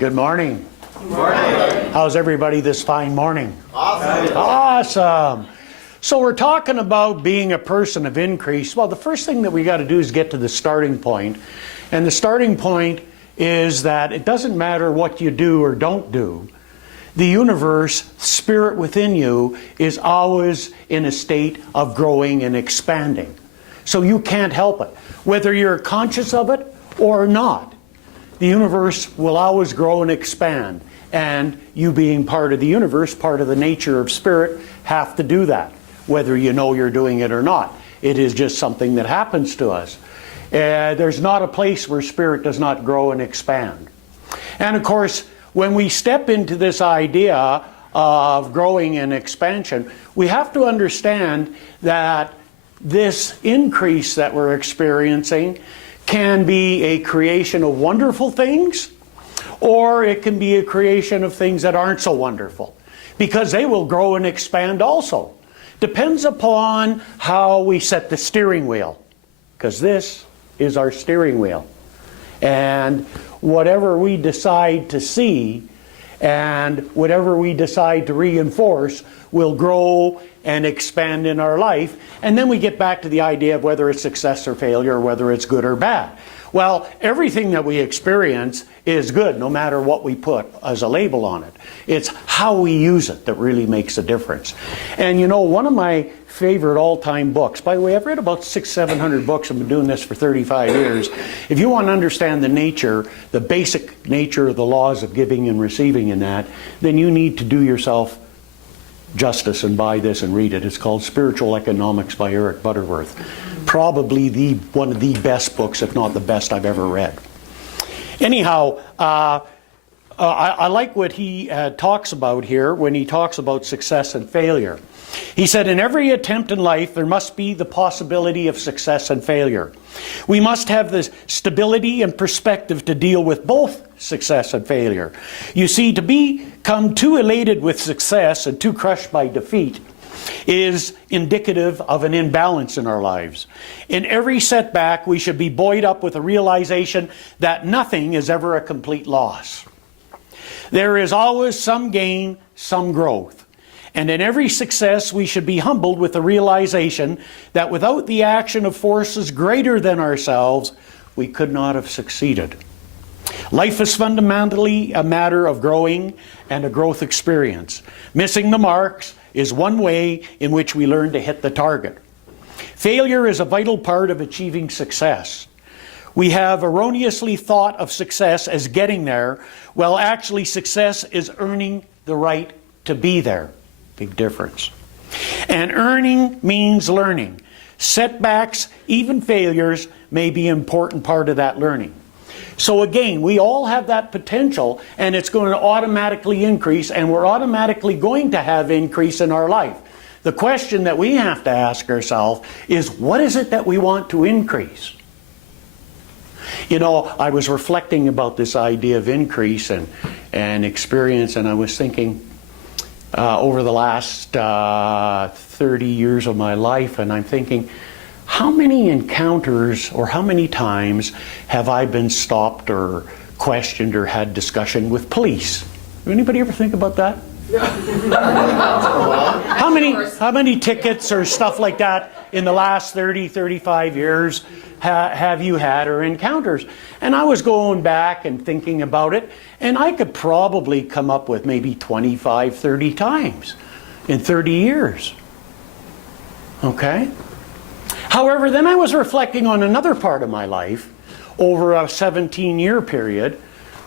Good morning. Good morning. How's everybody this fine morning? Awesome. Awesome. So we're talking about being a person of increase. Well, the first thing that we got to do is get to the starting point. And the starting point is that it doesn't matter what you do or don't do. The universe, spirit within you, is always in a state of growing and expanding. So you can't help it. Whether you're conscious of it or not, the universe will always grow and expand. And you being part of the universe, part of the nature of spirit, have to do that, whether you know you're doing it or not. It is just something that happens to us. There's not a place where spirit does not grow and expand. And of course, when we step into this idea of growing and expansion, we have to understand that this increase that we're experiencing can be a creation of wonderful things, or it can be a creation of things that aren't so wonderful, because they will grow and expand also. Depends upon how we set the steering wheel, because this is our steering wheel. And whatever we decide to see and whatever we decide to reinforce will grow and expand in our life. And then we get back to the idea of whether it's success or failure, or whether it's good or bad. Well, everything that we experience is good, no matter what we put as a label on it. It's how we use it that really makes a difference. And you know, one of my favorite all-time books, by the way, I've read about 600-700 books. I've been doing this for 35 years. If you want to understand the nature, the basic nature of the laws of giving and receiving in that, then you need to do yourself justice and buy this and read it. It's called Spiritual Economics by Eric Butterworth. Probably one of the best books, if not the best I've ever read. Anyhow, I like what he talks about here when he talks about success and failure. He said, in every attempt in life, there must be the possibility of success and failure. We must have the stability and perspective to deal with both success and failure. You see, to become too elated with success and too crushed by defeat is indicative of an imbalance in our lives. In every setback, we should be buoyed up with a realization that nothing is ever a complete loss. There is always some gain, some growth. And in every success, we should be humbled with the realization that without the action of forces greater than ourselves, we could not have succeeded. Life is fundamentally a matter of growing and a growth experience. Missing the marks is one way in which we learn to hit the target. Failure is a vital part of achieving success. We have erroneously thought of success as getting there, while actually success is earning the right to be there. Big difference. And earning means learning. Setbacks, even failures, may be an important part of that learning. So again, we all have that potential, and it's going to automatically increase, and we're automatically going to have increase in our life. The question that we have to ask ourselves is, what is it that we want to increase? You know, I was reflecting about this idea of increase and experience, and I was thinking over the last 30 years of my life, and I'm thinking, how many encounters or how many times have I been stopped or questioned or had discussion with police? Anybody ever think about that? How many tickets or stuff like that in the last 30, 35 years have you had or encounters? And I was going back and thinking about it, and I could probably come up with maybe 25, 30 times in 30 years. Okay? However, then I was reflecting on another part of my life over a 17-year period,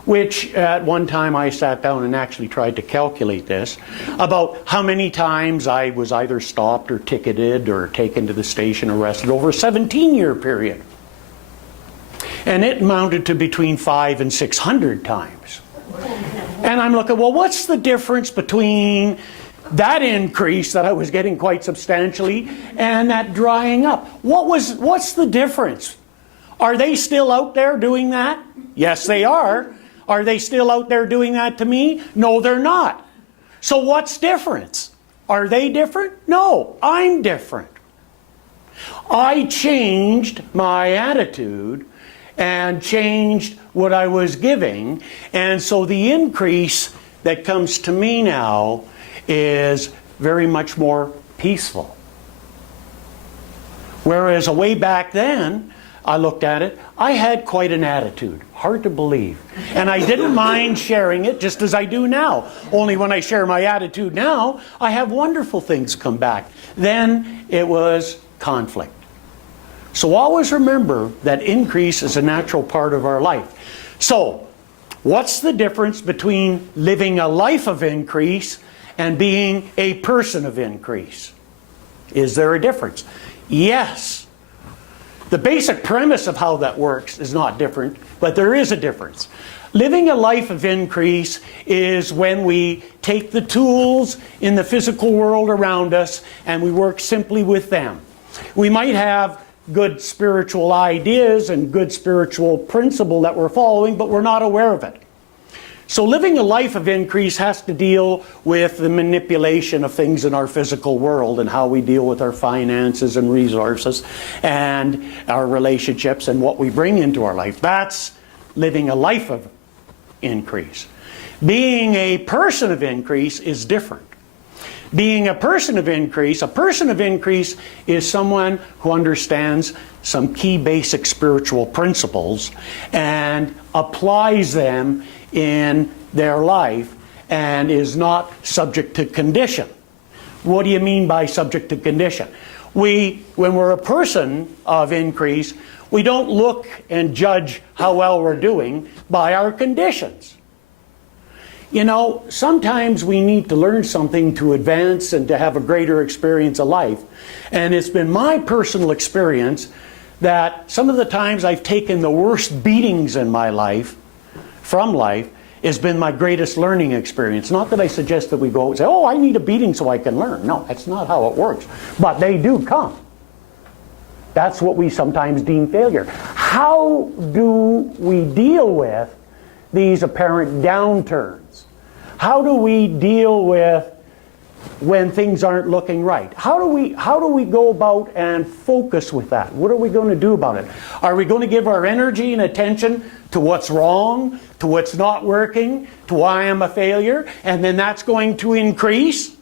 which at one time I sat down and actually tried to calculate this, about how many times I was either stopped or ticketed or taken to the station, arrested over a 17-year period. And it amounted to between 500 and 600 times. And I'm looking, well, what's the difference between that increase that I was getting quite substantially and that drying up? What's the difference? Are they still out there doing that? Yes, they are. Are they still out there doing that to me? No, they're not. So what's difference? Are they different? No, I'm different. I changed my attitude and changed what I was giving. And so the increase that comes to me now is very much more peaceful. Whereas way back then, I looked at it, I had quite an attitude. Hard to believe. And I didn't mind sharing it just as I do now. Only when I share my attitude now, I have wonderful things come back. Then it was conflict. So always remember that increase is a natural part of our life. So, what's the difference between living a life of increase and being a person of increase? Is there a difference? Yes. The basic premise of how that works is not different, but there is a difference. Living a life of increase is when we take the tools in the physical world around us and we work simply with them. We might have good spiritual ideas and good spiritual principle that we're following, but we're not aware of it. So living a life of increase has to deal with the manipulation of things in our physical world and how we deal with our finances and resources and our relationships and what we bring into our life. That's living a life of increase. Being a person of increase is different. Being a person of increase is someone who understands some key basic spiritual principles and applies them in their life and is not subject to condition. What do you mean by subject to condition? When we're a person of increase, we don't look and judge how well we're doing by our conditions. You know, sometimes we need to learn something to advance and to have a greater experience of life. And it's been my personal experience that some of the times I've taken the worst beatings in my life, from life, has been my greatest learning experience. Not that I suggest that we go and say, oh, I need a beating so I can learn. No, that's not how it works. But they do come. That's what we sometimes deem failure. How do we deal with these apparent downturns? How do we deal with when things aren't looking right? How do we go about and focus with that? What are we going to do about it? Are we going to give our energy and attention to what's wrong, to what's not working, to why I'm a failure, and then that's going to increase?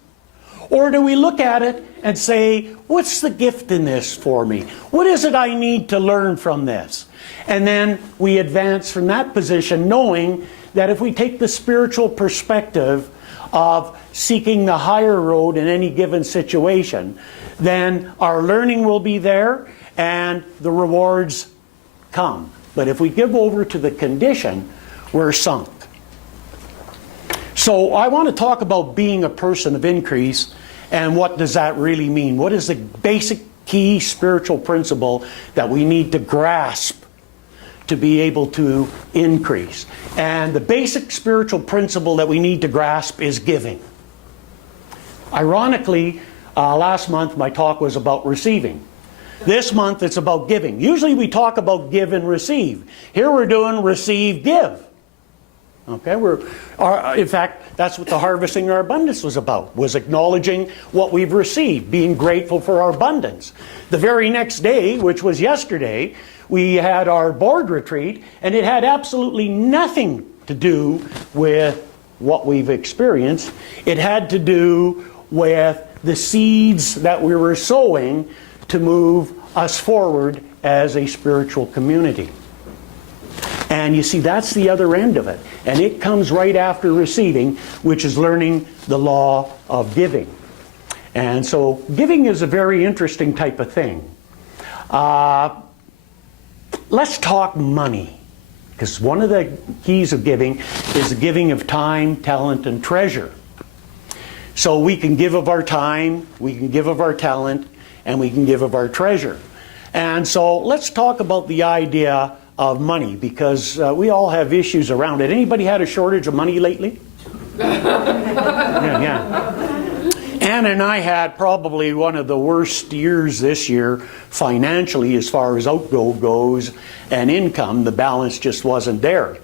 Or do we look at it and say, what's the gift in this for me? What is it I need to learn from this? And then we advance from that position knowing that if we take the spiritual perspective of seeking the higher road in any given situation, then our learning will be there and the rewards come. But if we give over to the condition, we're sunk. So I want to talk about being a person of increase and what does that really mean? What is the basic key spiritual principle that we need to grasp to be able to increase? And the basic spiritual principle that we need to grasp is giving. Ironically, last month my talk was about receiving. This month it's about giving. Usually we talk about give and receive. Here we're doing receive, give. Okay, in fact, that's what the Harvesting Our Abundance was about, was acknowledging what we've received, being grateful for our abundance. The very next day, which was yesterday, we had our board retreat, and it had absolutely nothing to do with what we've experienced. It had to do with the seeds that we were sowing to move us forward as a spiritual community. And you see, that's the other end of it. And it comes right after receiving, which is learning the law of giving. And so giving is a very interesting type of thing. Let's talk money. Because one of the keys of giving is the giving of time, talent, and treasure. So we can give of our time, we can give of our talent, and we can give of our treasure. And so let's talk about the idea of money, because we all have issues around it. Anybody had a shortage of money lately? Yeah. Ann and I had probably one of the worst years this year financially as far as outgo goes and income. The balance just wasn't there.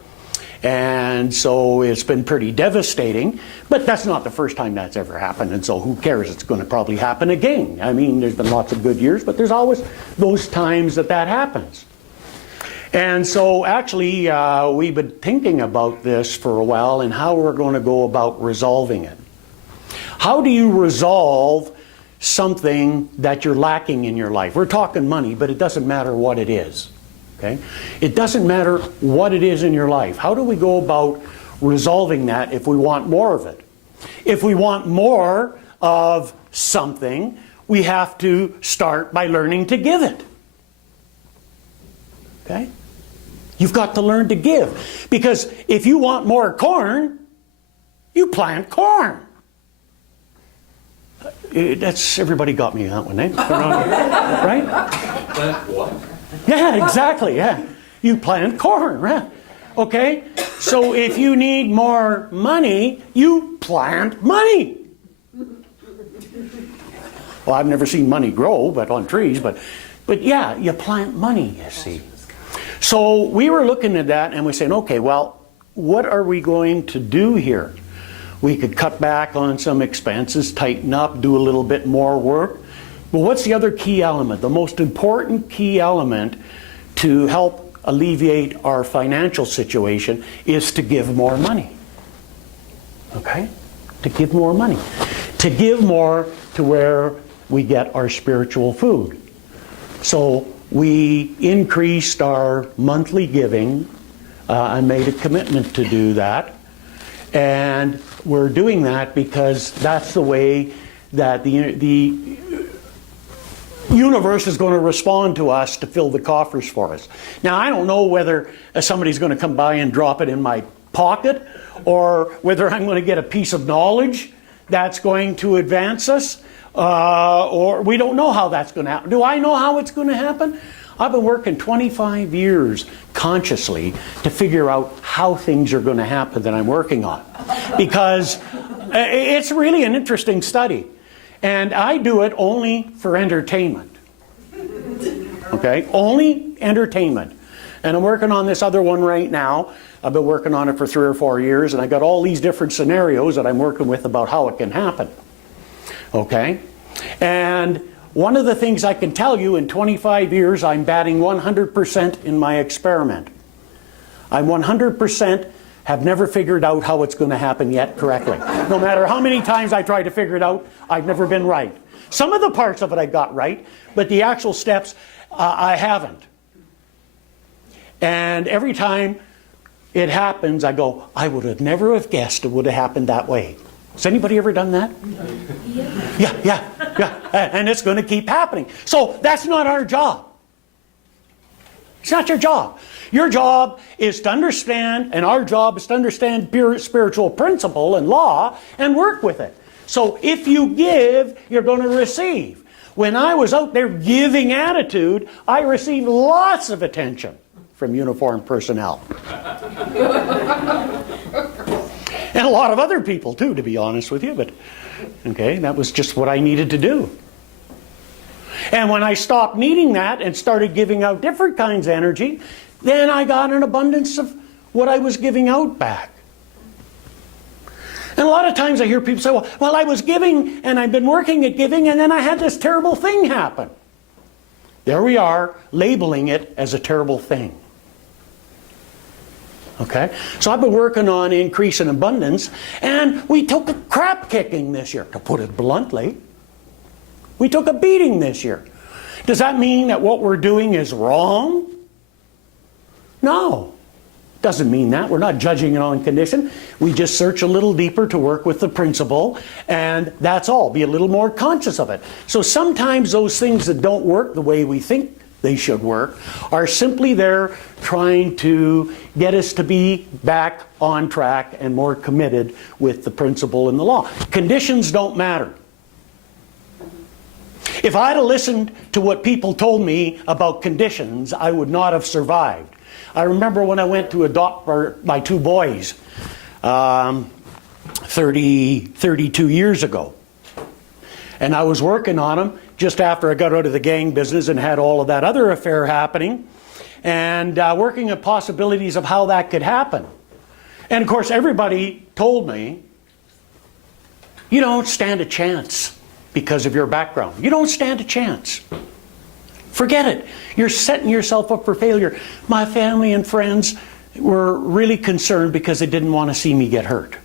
And so it's been pretty devastating, but that's not the first time that's ever happened, and so who cares? It's going to probably happen again. I mean, there's been lots of good years, but there's always those times that happens. And so actually, we've been thinking about this for a while and how we're going to go about resolving it. How do you resolve something that you're lacking in your life? We're talking money, but it doesn't matter what it is. Okay? It doesn't matter what it is in your life. How do we go about resolving that if we want more of it? If we want more of something, we have to start by learning to give it. Okay? You've got to learn to give. Because if you want more corn, you plant corn. That's, everybody got me that one, eh? Right? Plant what? Yeah, exactly, yeah. You plant corn, right? Okay? So if you need more money, you plant money. Well, I've never seen money grow, but on trees, but yeah, you plant money, you see. So we were looking at that and we're saying, okay, well, what are we going to do here? We could cut back on some expenses, tighten up, do a little bit more work. But what's the other key element? The most important key element to help alleviate our financial situation is to give more money. Okay? To give more money. To give more to where we get our spiritual food. So we increased our monthly giving. I made a commitment to do that. And we're doing that because that's the way that the universe is going to respond to us to fill the coffers for us. Now, I don't know whether somebody's going to come by and drop it in my pocket, or whether I'm going to get a piece of knowledge that's going to advance us, or we don't know how that's going to happen. Do I know how it's going to happen? I've been working 25 years consciously to figure out how things are going to happen that I'm working on. Because it's really an interesting study. And I do it only for entertainment. Okay? Only entertainment. And I'm working on this other one right now. I've been working on it for 3 or 4 years, and I got all these different scenarios that I'm working with about how it can happen. Okay? And one of the things I can tell you, in 25 years, I'm batting 100% in my experiment. I'm 100% have never figured out how it's going to happen yet correctly. No matter how many times I try to figure it out, I've never been right. Some of the parts of it I got right, but the actual steps, I haven't. And every time it happens, I go, I would have never have guessed it would have happened that way. Has anybody ever done that? Yeah. And it's going to keep happening. So that's not our job. It's not your job. Your job is to understand, and our job is to understand spiritual principle and law and work with it. So if you give, you're going to receive. When I was out there giving attitude, I received lots of attention from uniformed personnel. And a lot of other people too, to be honest with you. But okay, that was just what I needed to do. And when I stopped needing that and started giving out different kinds of energy, then I got an abundance of what I was giving out back. And a lot of times I hear people say, well, I was giving and I've been working at giving, and then I had this terrible thing happen. There we are, labeling it as a terrible thing. Okay? So I've been working on increase in abundance, and we took a crap kicking this year, to put it bluntly. We took a beating this year. Does that mean that what we're doing is wrong? No. Doesn't mean that. We're not judging it on condition. We just search a little deeper to work with the principle, and that's all. Be a little more conscious of it. So sometimes those things that don't work the way we think they should work are simply there trying to get us to be back on track and more committed with the principle and the law. Conditions don't matter. If I'd have listened to what people told me about conditions, I would not have survived. I remember when I went to adopt my 2 boys 32 years ago. And I was working on them just after I got out of the gang business and had all of that other affair happening, and working at possibilities of how that could happen. And of course everybody told me, you don't stand a chance because of your background. You don't stand a chance. Forget it. You're setting yourself up for failure. My family and friends were really concerned because they didn't want to see me get hurt.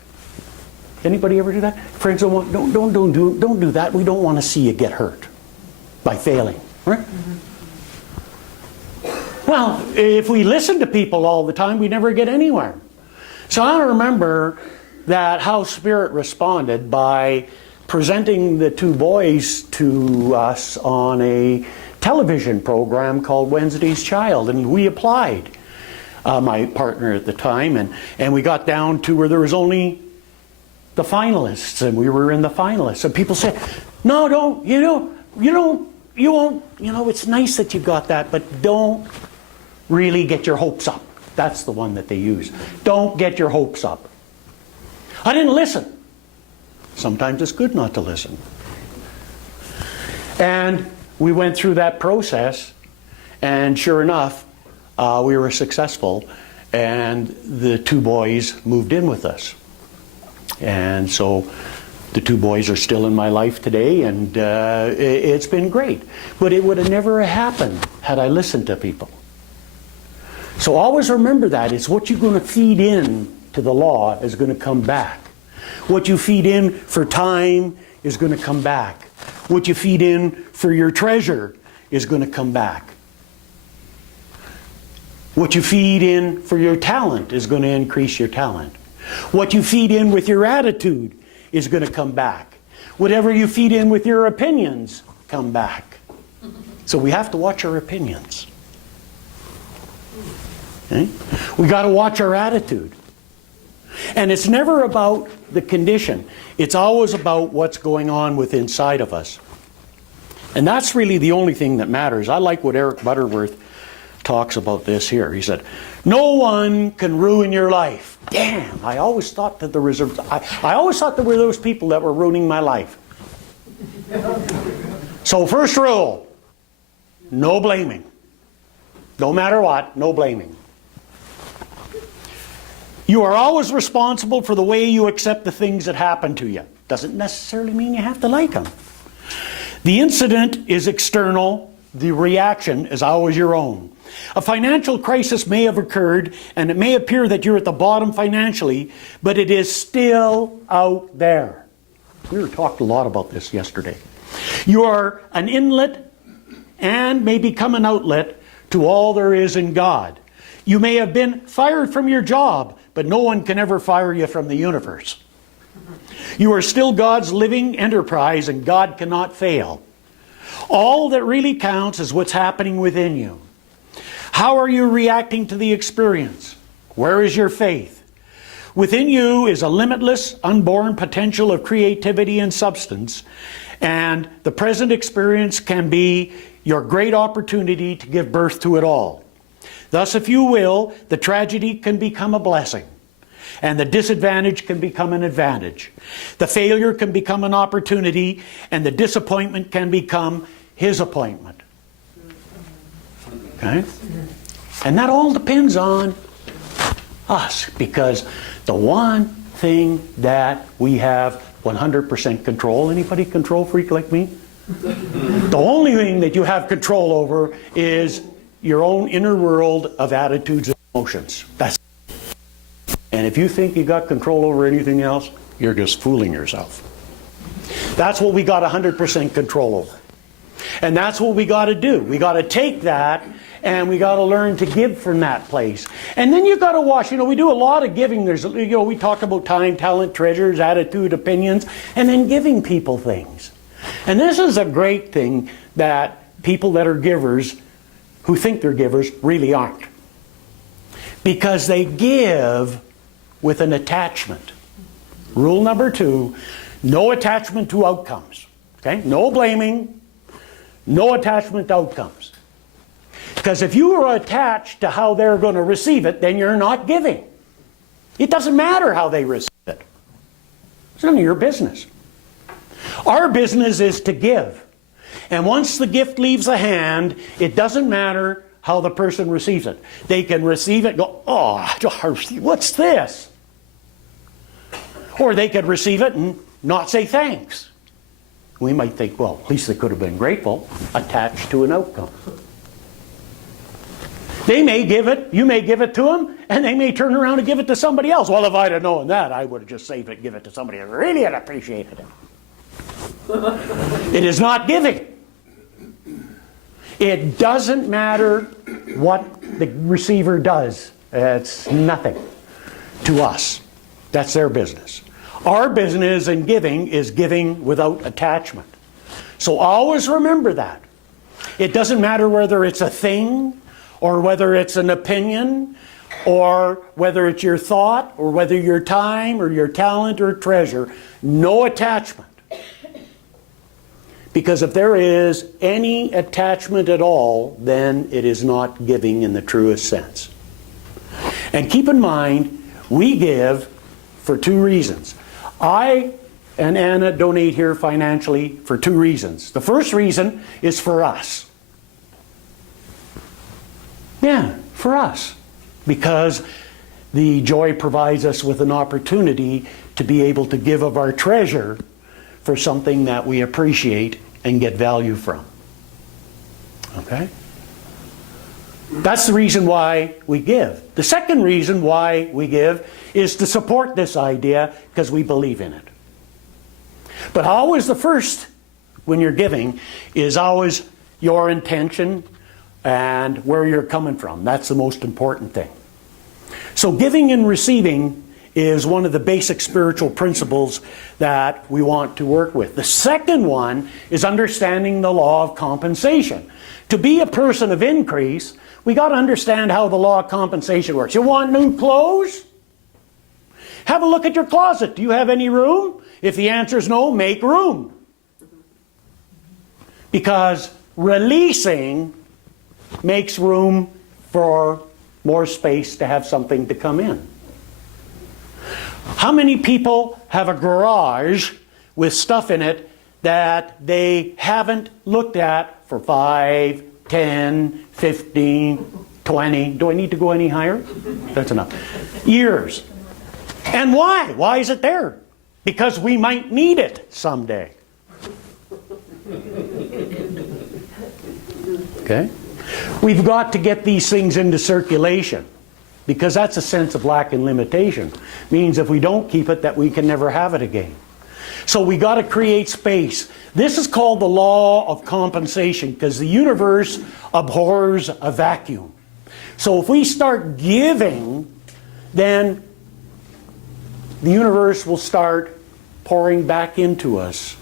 Anybody ever do that? Friends don't do that. We don't want to see you get hurt by failing. Right? Well, if we listen to people all the time, we never get anywhere. So I remember that how Spirit responded by presenting the two boys to us on a television program called Wednesday's Child, and we applied. My partner at the time, and we got down to where there was only the finalists, and we were in the finalists, and people said, "No, you won't. It's nice that you got that, but don't really get your hopes up." That's the one that they use. Don't get your hopes up. I didn't listen. Sometimes it's good not to listen. And we went through that process, and sure enough, we were successful, and the two boys moved in with us. And so the two boys are still in my life today, and it's been great. But it would have never happened had I listened to people. So always remember that. It's what you're going to feed in to the law is going to come back. What you feed in for time is going to come back. What you feed in for your treasure is going to come back. What you feed in for your talent is going to increase your talent. What you feed in with your attitude is going to come back. Whatever you feed in with your opinions, come back. So we have to watch our opinions. Okay? We got to watch our attitude. And it's never about the condition. It's always about what's going on with inside of us. And that's really the only thing that matters. I like what Eric Butterworth talks about this here. He said, "No one can ruin your life." Damn, I always thought that there was I always thought there were those people that were ruining my life. So first rule, no blaming. No matter what, no blaming. You are always responsible for the way you accept the things that happen to you. Doesn't necessarily mean you have to like them. The incident is external. The reaction is always your own. A financial crisis may have occurred, and it may appear that you're at the bottom financially, but it is still out there. We were talking a lot about this yesterday. You are an inlet and may become an outlet to all there is in God. You may have been fired from your job, but no one can ever fire you from the universe. You are still God's living enterprise, and God cannot fail. All that really counts is what's happening within you. How are you reacting to the experience? Where is your faith? Within you is a limitless, unborn potential of creativity and substance, and the present experience can be your great opportunity to give birth to it all. Thus, if you will, the tragedy can become a blessing, and the disadvantage can become an advantage. The failure can become an opportunity, and the disappointment can become His appointment. Okay? And that all depends on us, because the one thing that we have 100% control, anybody control freak like me? The only thing that you have control over is your own inner world of attitudes and emotions. That's it. And if you think you got control over anything else, you're just fooling yourself. That's what we got 100% control over. And that's what we got to do. We got to take that and we got to learn to give from that place. And then you got to watch. We do a lot of giving. There's, we talk about time, talent, treasures, attitude, opinions, and then giving people things. And this is a great thing that people that are givers, who think they're givers, really aren't. Because they give with an attachment. Rule number 2, no attachment to outcomes. Okay? No blaming, no attachment to outcomes. Because if you are attached to how they're going to receive it, then you're not giving. It doesn't matter how they receive it. It's none of your business. Our business is to give. And once the gift leaves the hand, it doesn't matter how the person receives it. They can receive it and go, "Oh, what's this?" Or they could receive it and not say thanks. We might think, well, at least they could have been grateful, attached to an outcome. They may give it, you may give it to them, and they may turn around and give it to somebody else. Well, if I'd have known that, I would have just saved it, give it to somebody that really had appreciated it. It is not giving. It doesn't matter what the receiver does. It's nothing to us. That's their business. Our business in giving is giving without attachment. So always remember that. It doesn't matter whether it's a thing, or whether it's an opinion, or whether it's your thought, or whether your time, or your talent, or treasure. No attachment. Because if there is any attachment at all, then it is not giving in the truest sense. And keep in mind, we give for two reasons. I and Anna donate here financially for two reasons. The first reason is for us. Yeah, for us. Because the joy provides us with an opportunity to be able to give of our treasure for something that we appreciate and get value from. Okay? That's the reason why we give. The second reason why we give is to support this idea because we believe in it. But always the first, when you're giving, is always your intention and where you're coming from. That's the most important thing. So giving and receiving is one of the basic spiritual principles that we want to work with. The second one is understanding the law of compensation. To be a person of increase, we got to understand how the law of compensation works. You want new clothes? Have a look at your closet. Do you have any room? If the answer is no, make room. Because releasing makes room for more space to have something to come in. How many people have a garage with stuff in it that they haven't looked at for 5, 10, 15, 20, do I need to go any higher? That's enough. Years. And why? Why is it there? Because we might need it someday. Okay? We've got to get these things into circulation. Because that's a sense of lack and limitation. Means if we don't keep it, that we can never have it again. So we got to create space. This is called the law of compensation because the universe abhors a vacuum. So if we start giving, then the universe will start pouring back into us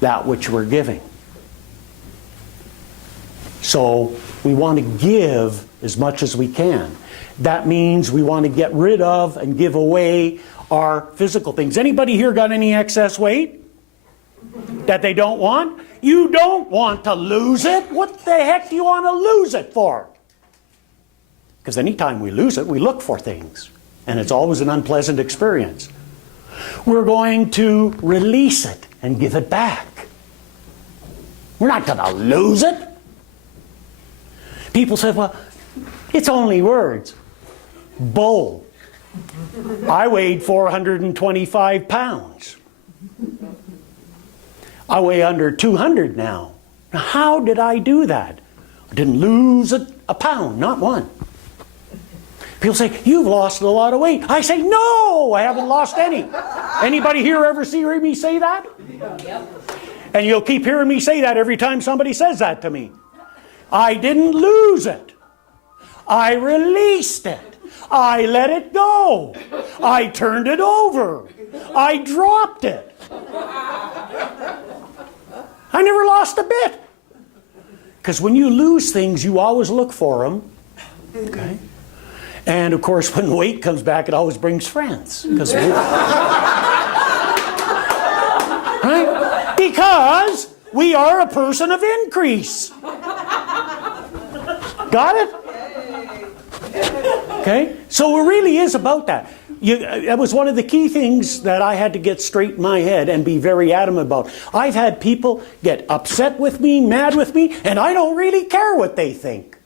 that which we're giving. So we want to give as much as we can. That means we want to get rid of and give away our physical things. Anybody here got any excess weight that they don't want? You don't want to lose it. What the heck do you want to lose it for? Because anytime we lose it, we look for things. And it's always an unpleasant experience. We're going to release it and give it back. We're not going to lose it. People say, well, it's only words. Bull. I weighed 425 pounds. I weigh under 200 now. Now, how did I do that? I didn't lose a pound, not one. People say, you've lost a lot of weight. I say, no, I haven't lost any. Anybody here ever see me say that? Yep. And you'll keep hearing me say that every time somebody says that to me. I didn't lose it. I released it. I let it go. I turned it over. I dropped it. I never lost a bit. Because when you lose things, you always look for them. Okay? And of course, when weight comes back, it always brings friends. Right? Because we are a person of increase. Got it? Okay? So it really is about that. That was one of the key things that I had to get straight in my head and be very adamant about. I've had people get upset with me, mad with me, and I don't really care what they think.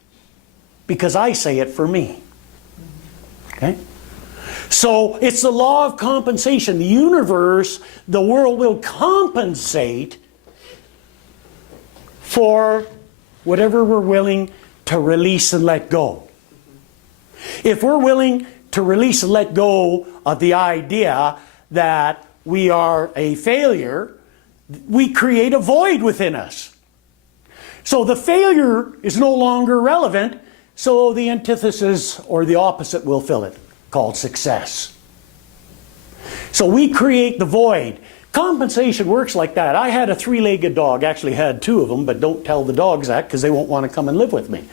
Because I say it for me. Okay? So it's the law of compensation. The universe, the world will compensate for whatever we're willing to release and let go. If we're willing to release and let go of the idea that we are a failure, we create a void within us. So the failure is no longer relevant, so the antithesis or the opposite will fill it, called success. So we create the void. Compensation works like that. I had a three-legged dog, actually had two of them, but don't tell the dogs that because they won't want to come and live with me.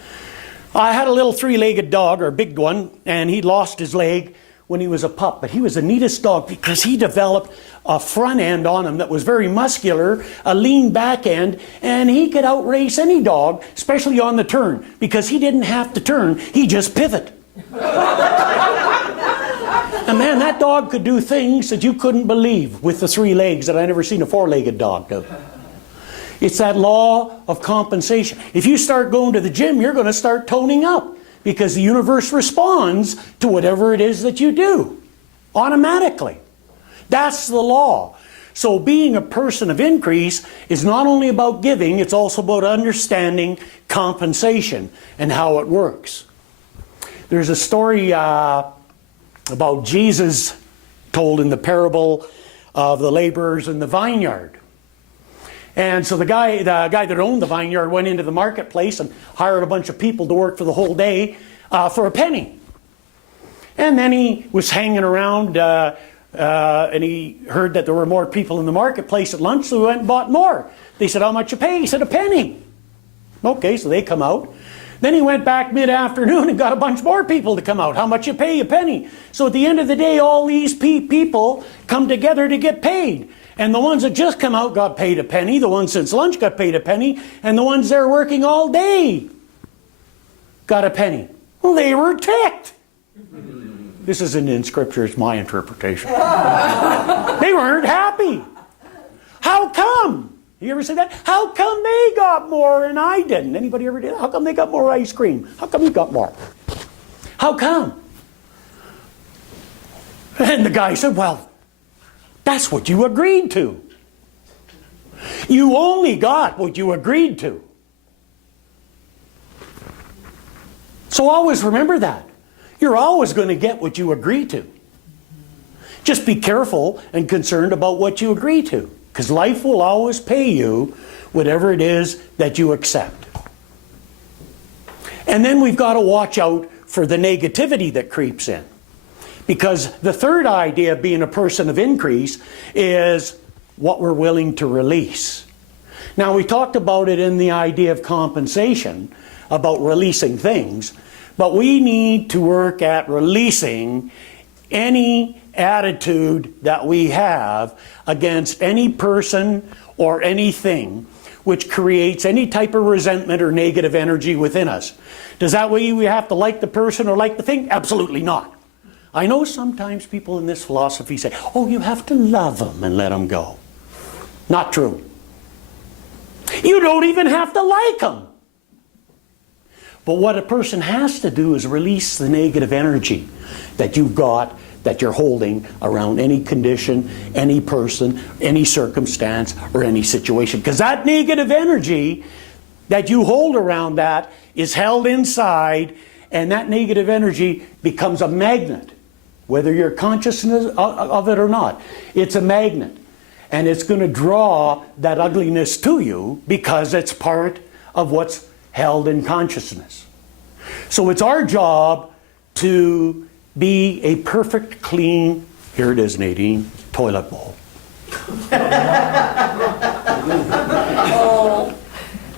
I had a little three-legged dog, or a big one, and he lost his leg when he was a pup. But he was the neatest dog because he developed a front end on him that was very muscular, a lean back end, and he could outrace any dog, especially on the turn, because he didn't have to turn, he just pivot. And man, that dog could do things that you couldn't believe with the three legs that I never seen a four-legged dog do. It's that law of compensation. If you start going to the gym, you're going to start toning up because the universe responds to whatever it is that you do automatically. That's the law. So being a person of increase is not only about giving, it's also about understanding compensation and how it works. There's a story about Jesus told in the parable of the laborers in the vineyard. And so the guy that owned the vineyard went into the marketplace and hired a bunch of people to work for the whole day for a penny. And then he was hanging around and he heard that there were more people in the marketplace at lunch, so he went and bought more. They said, "How much you pay?" He said, "A penny." Okay, so they come out. Then he went back mid-afternoon and got a bunch more people to come out. "How much you pay?" "A penny." So at the end of the day, all these people come together to get paid. And the ones that just come out got paid a penny. The ones since lunch got paid a penny. And the ones there working all day got a penny. Well, they were ticked. This isn't in Scripture, it's my interpretation. They weren't happy. How come? You ever say that? How come they got more and I didn't? Anybody ever did that? How come they got more ice cream? How come you got more? How come? And the guy said, "Well, that's what you agreed to. You only got what you agreed to." So always remember that. You're always going to get what you agree to. Just be careful and concerned about what you agree to, because life will always pay you whatever it is that you accept. And then we've got to watch out for the negativity that creeps in. Because the third idea of being a person of increase is what we're willing to release. Now, we talked about it in the idea of compensation, about releasing things, but we need to work at releasing any attitude that we have against any person or anything which creates any type of resentment or negative energy within us. Does that mean we have to like the person or like the thing? Absolutely not. I know sometimes people in this philosophy say, "Oh, you have to love them and let them go." Not true. You don't even have to like them. But what a person has to do is release the negative energy that you've got, that you're holding around any condition, any person, any circumstance, or any situation. Because that negative energy that you hold around that is held inside, and that negative energy becomes a magnet. Whether you're conscious of it or not, it's a magnet. And it's going to draw that ugliness to you because it's part of what's held in consciousness. So it's our job to be a perfect, clean, here it is, Nadine, toilet bowl.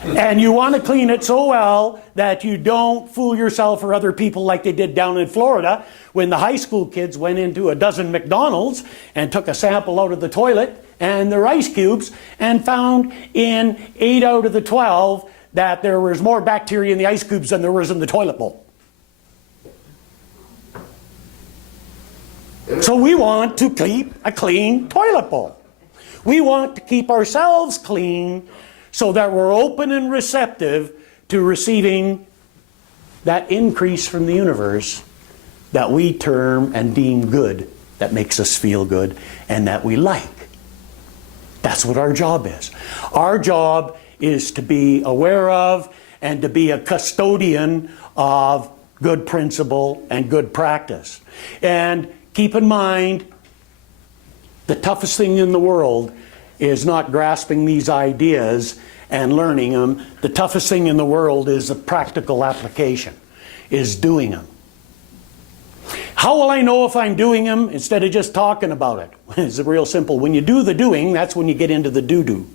And you want to clean it so well that you don't fool yourself or other people like they did down in Florida when the high school kids went into a dozen McDonald's and took a sample out of the toilet and their ice cubes and found in 8 out of the 12 that there was more bacteria in the ice cubes than there was in the toilet bowl. So we want to keep a clean toilet bowl. We want to keep ourselves clean so that we're open and receptive to receiving that increase from the universe that we term and deem good, that makes us feel good, and that we like. That's what our job is. Our job is to be aware of and to be a custodian of good principle and good practice. And keep in mind, the toughest thing in the world is not grasping these ideas and learning them. The toughest thing in the world is the practical application, is doing them. How will I know if I'm doing them instead of just talking about it? It's real simple. When you do the doing, that's when you get into the do-do.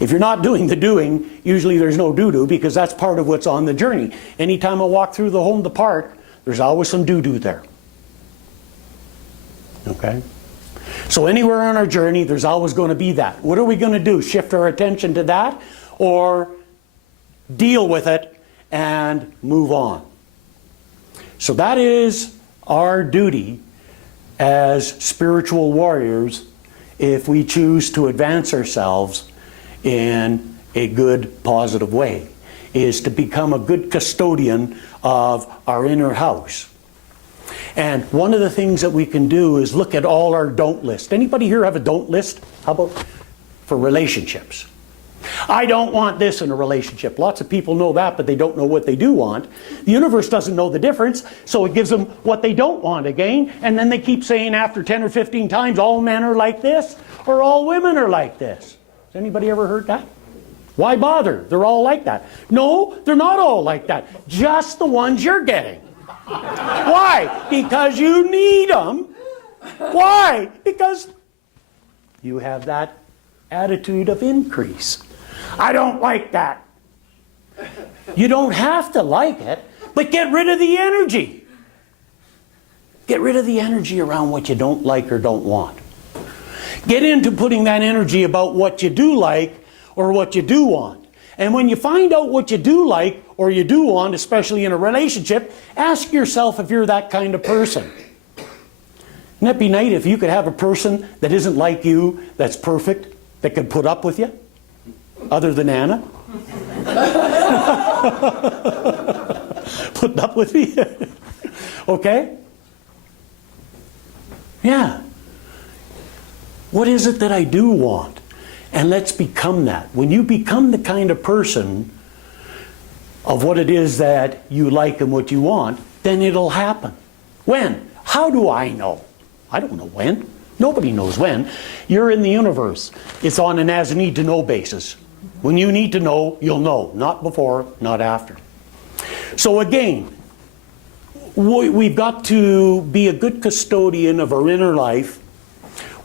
If you're not doing the doing, usually there's no do-do, because that's part of what's on the journey. Anytime I walk through the park, there's always some do-do there. Okay? So anywhere on our journey, there's always going to be that. What are we going to do? Shift our attention to that, or deal with it and move on? So that is our duty as spiritual warriors if we choose to advance ourselves in a good, positive way, is to become a good custodian of our inner house. And one of the things that we can do is look at all our don't list. Anybody here have a don't list? How about for relationships? I don't want this in a relationship. Lots of people know that, but they don't know what they do want. The universe doesn't know the difference, so it gives them what they don't want again, and then they keep saying after 10 or 15 times, all men are like this, or all women are like this. Has anybody ever heard that? Why bother? They're all like that. No, they're not all like that. Just the ones you're getting. Why? Because you need them. Why? Because you have that attitude of increase. I don't like that. You don't have to like it, but get rid of the energy. Get rid of the energy around what you don't like or don't want. Get into putting that energy about what you do like or what you do want. And when you find out what you do like or you do want, especially in a relationship, ask yourself if you're that kind of person. Wouldn't that be nice if you could have a person that isn't like you, that's perfect, that could put up with you? Other than Anna? Putting up with me? Okay? Yeah. What is it that I do want? And let's become that. When you become the kind of person of what it is that you like and what you want, then it'll happen. When? How do I know? I don't know when. Nobody knows when. You're in the universe. It's on an as need to know basis. When you need to know, you'll know. Not before, not after. So again, we've got to be a good custodian of our inner life.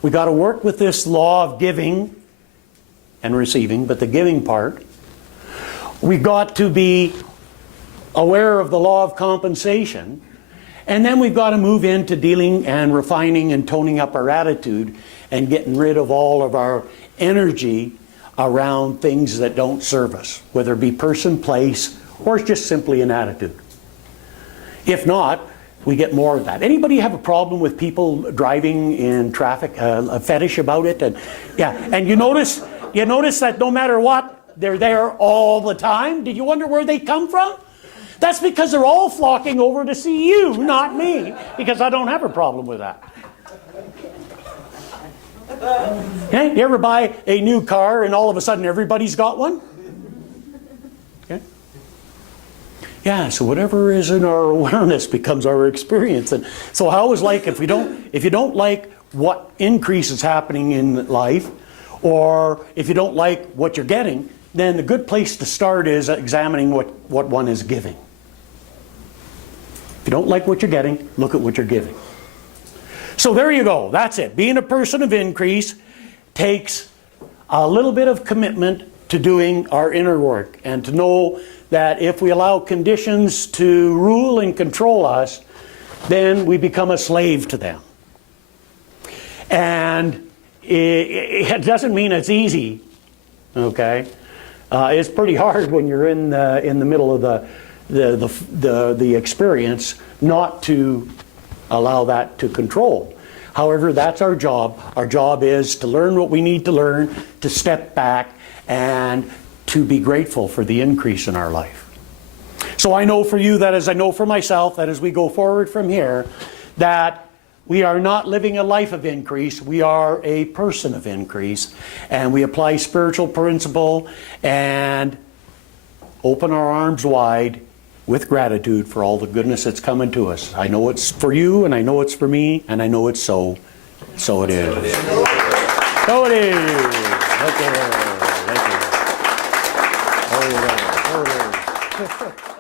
We've got to work with this law of giving and receiving, but the giving part. We've got to be aware of the law of compensation. And then we've got to move into dealing and refining and toning up our attitude and getting rid of all of our energy around things that don't serve us, whether it be person, place, or it's just simply an attitude. If not, we get more of that. Anybody have a problem with people driving in traffic, a fetish about it? And yeah, and you notice that no matter what, they're there all the time. Did you wonder where they come from? That's because they're all flocking over to see you, not me, because I don't have a problem with that. Okay? You ever buy a new car and all of a sudden everybody's got one? Okay? Yeah, so whatever is in our awareness becomes our experience. And so I always like, if you don't like what increase is happening in life, or if you don't like what you're getting, then the good place to start is examining what one is giving. If you don't like what you're getting, look at what you're giving. So there you go. That's it. Being a person of increase takes a little bit of commitment to doing our inner work, and to know that if we allow conditions to rule and control us, then we become a slave to them. And it doesn't mean it's easy, okay? It's pretty hard when you're in the middle of the experience not to allow that to control. However, that's our job. Our job is to learn what we need to learn, to step back, and to be grateful for the increase in our life. So I know for you, that as I know for myself, that as we go forward from here, that we are not living a life of increase, we are a person of increase, and we apply spiritual principle and open our arms wide with gratitude for all the goodness that's coming to us. I know it's for you, and I know it's for me, and I know it's so. So it is. So it is. Thank you. Thank you. Oh, yeah. Oh, yeah.